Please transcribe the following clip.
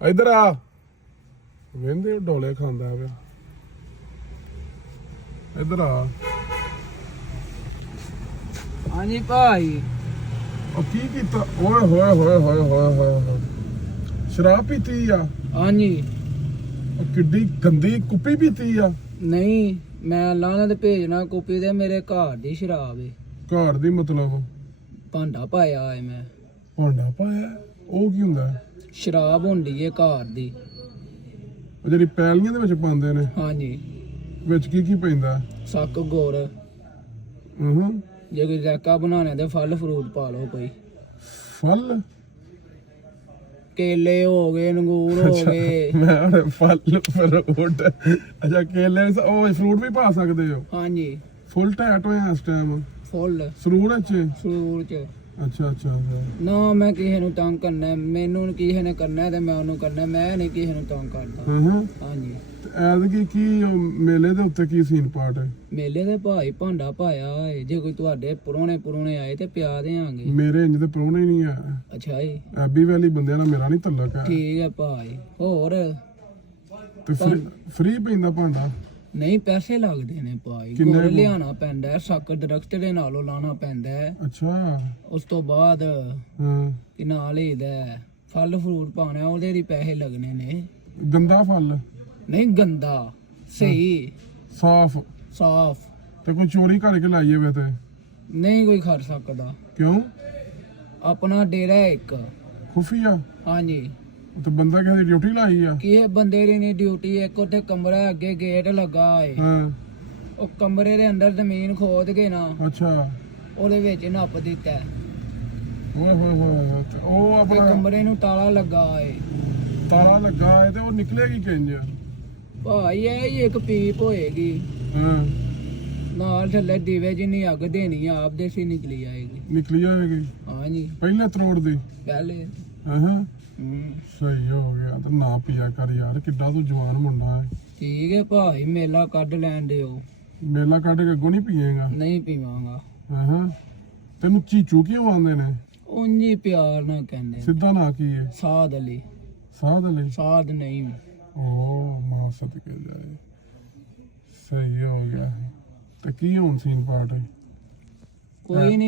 ਇੱਧਰ ਆ ਵੇਂਦੇ ਡੋਲੇ ਖਾਂਦਾ ਪਿਆ ਇੱਧਰ ਆ ਹਾਂਜੀ ਭਾਈ ਉਹ ਕੀ ਕੀਤਾ ਓਏ ਹੋਏ ਹੋਏ ਹੋਏ ਹੋਏ ਹੋਏ ਸ਼ਰਾਬ ਪੀਤੀ ਆ ਹਾਂਜੀ ਉਹ ਕਿੱਡੀ ਗੰਦੀ ਕੁੱਪੀ ਪੀਤੀ ਆ ਨਹੀਂ ਮੈਂ ਲਾਣਾ ਤੇ ਭੇਜਣਾ ਕਾਪੀ ਦੇ ਮੇਰੇ ਘਰ ਦੀ ਸ਼ਰਾਬ ਏ ਘਰ ਦੀ ਮਤਲਬ ਭਾਂਡਾ ਪਾਇਆ ਏ ਮੈਂ ਭਾਂਡਾ ਪਾਇਆ ਉਹ ਕੀ ਹੁੰਦਾ ਸ਼ਰਾਬ ਹੁੰਦੀ ਏ ਘਰ ਦੀ ਉਹ ਜਿਹੜੀ ਪੈਲੀਆਂ ਦੇ ਵਿੱਚ ਪਾਉਂਦੇ ਨੇ ਹਾਂਜੀ ਵਿੱਚ ਕੀ ਪੈਂਦਾ ਸੱਕ ਗੁੜ ਹੂੰ ਜੇ ਕੋਈ ਰੈਕਾ ਬਣਾਉਣਾ ਤੇ ਫਲ ਫਰੂਟ ਪਾ ਲਓ ਕੋਈ ਫਲ ਕੇਲੇ ਹੋ ਗਏ ਅੰਗੂਰ ਹੋ ਗਏ ਮੈਂ ਫਲ ਫਰੂਟ ਅੱਛਾ ਕੇਲੇ ਉਹ ਫਰੂਟ ਵੀ ਪਾ ਸਕਦੇ ਹੋ ਹਾਂਜੀ ਫੁੱਲ ਟੈਟ ਹੋਇਆ ਇਸ ਟਾਈਮ ਫੁੱਲ ਸਰੂਰ ਚ ਫਰੂਟ ਚ ਅੱਛਾ ਅੱਛਾ ਨਾ ਮੈਂ ਕਿਸੇ ਨੂੰ ਤੰਗ ਕਰਨਾ ਮੈਨੂੰ ਕਿਸੇ ਨੇ ਕਰਨਾ ਤੇ ਮੈਂ ਉਹਨੂੰ ਕਰਨਾ ਮੈਂ ਨਹੀਂ ਕਿਸੇ ਨੂੰ ਤੰਗ ਕਰਦਾ ਹਾਂ ਹਾਂਜੀ ਐਤਕੀ ਕੀ ਉਹ ਮੇਲੇ ਦੇ ਉੱਤੇ ਕੀ ਸੀਨ ਪਾਰਟ ਹੈ ਮੇਲੇ ਦੇ ਭਾਈ ਭਾਂਡਾ ਪਾਇਆ ਏ ਜੇ ਕੋਈ ਤੁਹਾਡੇ ਪੁਰਾਣੇ ਆਏ ਤੇ ਪਿਆ ਦੇਾਂਗੇ ਮੇਰੇ ਇੰਜ ਦੇ ਪ੍ਰਾਹੁਣੇ ਨਹੀਂ ਆ ਅੱਛਾ ਜੀ ਐਬੀ ਵੈਲੀ ਬੰਦਿਆਂ ਨਾਲ ਮੇਰਾ ਨਹੀਂ ਤਲਕ ਹੈ ਠੀਕ ਹੈ ਭਾਈ ਹੋਰ ਤੇ ਫ੍ਰੀ ਪੈਂਦਾ ਭਾਂਡਾ ਨਹੀਂ ਪੈਸੇ ਲੱਗਦੇ ਨੇ ਭਾਈ ਕਿੰਨੇ ਗੁੜ ਕੁ? ਲਿਆਣਾ ਪੈਂਦਾ ਹੈ, ਸੱਕ ਦਰਖਤ ਦੇ ਨਾਲੋਂ ਲਾਣਾ ਪੈਂਦਾ ਹੈ। ਅੱਛਾ ਉਸ ਤੋਂ ਬਾਅਦ ਹਾਂ ਕਿ ਨਾਲ ਹੀ ਦਾ ਫਲ ਫਰੂਟ ਪਾਉਣਾ ਉਹਦੇ ਵੀ ਪੈਸੇ ਲੱਗਣੇ ਨੇ ਗੰਦਾ ਫਲ ਨਹੀਂ ਗੰਦਾ ਸਹੀ ਸਾਫ਼ ਸਾਫ਼ ਤੇ ਕੋਈ ਚੋਰੀ ਕਰਕੇ ਲਾਈਏ ਵੇ ਤੇ ਨਹੀਂ ਕੋਈ ਖੜ ਸਕਦਾ ਕਿਉਂ ਆਪਣਾ ਡੇਰਾ ਹੈ ਇੱਕ ਖੁਫੀਆ ਹਾਂਜੀ ਤੇ ਬੰਦਾ ਕਿਸੇ ਦੀ ਡਿਊਟੀ ਲਾਈ ਆ ਕਿਸੇ ਬੰਦੇ ਦੀ ਨਹੀਂ ਡਿਊਟੀ ਇੱਕ ਉੱਥੇ ਕਮਰਾ ਅੱਗੇ ਗੇਟ ਲੱਗਾ ਏ ਹਾਂ ਉਹ ਕਮਰੇ ਦੇ ਅੰਦਰ ਜ਼ਮੀਨ ਖੋਦ ਕੇ ਨਾ ਅੱਛਾ ਉਹਦੇ ਵਿੱਚ ਨੱਪ ਦਿੱਤਾ ਹੈ। ਓਏ ਹੋਏ ਹੋਏ ਤੇ ਉਹ ਤੇ ਆਪਣਾ ਕਮਰੇ ਨੂੰ ਤਾਲਾ ਲੱਗਾ ਏ ਤਾਲਾ ਲੱਗਾ ਹੈ ਤੇ ਉਹ ਨਿਕਲੇਗੀ ਕਿੰਜ ਭਾਈ ਇਹ ਹੀ ਇੱਕ ਪੀਪ ਹੋਏਗੀ ਹਾਂ ਨਾਲ ਥੱਲੇ ਦੀਵੇ ਜਿੰਨੀ ਅੱਗ ਦੇਣੀ ਆ ਆਪ ਦੇਸੀ ਨਿਕਲੀ ਆਏਗੀ ਨਿਕਲੀ ਜਾਏਗੀ ਹਾਂਜੀ ਪਹਿਲੇ ਤਰੋੜ ਦੀ ਪਹਿਲੇ ਹਾਂ ਸਹੀ ਹੋ ਗਿਆ ਤੇ ਨਾ ਪੀਆ ਕਰ ਯਾਰ ਕਿੱਡਾ ਤੂੰ ਜਵਾਨ ਮੁੰਡਾ ਹੈ ਠੀਕ ਹੈ ਭਾਈ ਮੇਲਾ ਕੱਢ ਲੈਣ ਦਿਓ ਮੇਲਾ ਕੱਢ ਕੇ ਅੱਗੋਂ ਨਹੀਂ ਪੀਏਗਾ ਨਹੀਂ ਪੀਵਾਂਗਾ ਹਾਂ ਤੈਨੂੰ ਚੀਚੂ ਕਿਉਂ ਆਉਂਦੇ ਨੇ ਉਂਝ ਪਿਆਰ ਨਾਲ ਕਹਿੰਦੇ ਸਿੱਧਾ ਨਾ ਕੀ ਹੈ ਸਾਧ ਅਲੀ ਸਾਧ ਲਈ ਸਾਧ ਨਹੀਂ ਓ ਮਾਂ ਸਦਕੇ ਜਾਏ ਸਹੀ ਹੋ ਗਿਆ ਤੇ ਕੀ ਹੁਣ ਸੀਨ ਪਾਰਟ ਹੈ ਕੋਈ ਨਹੀਂ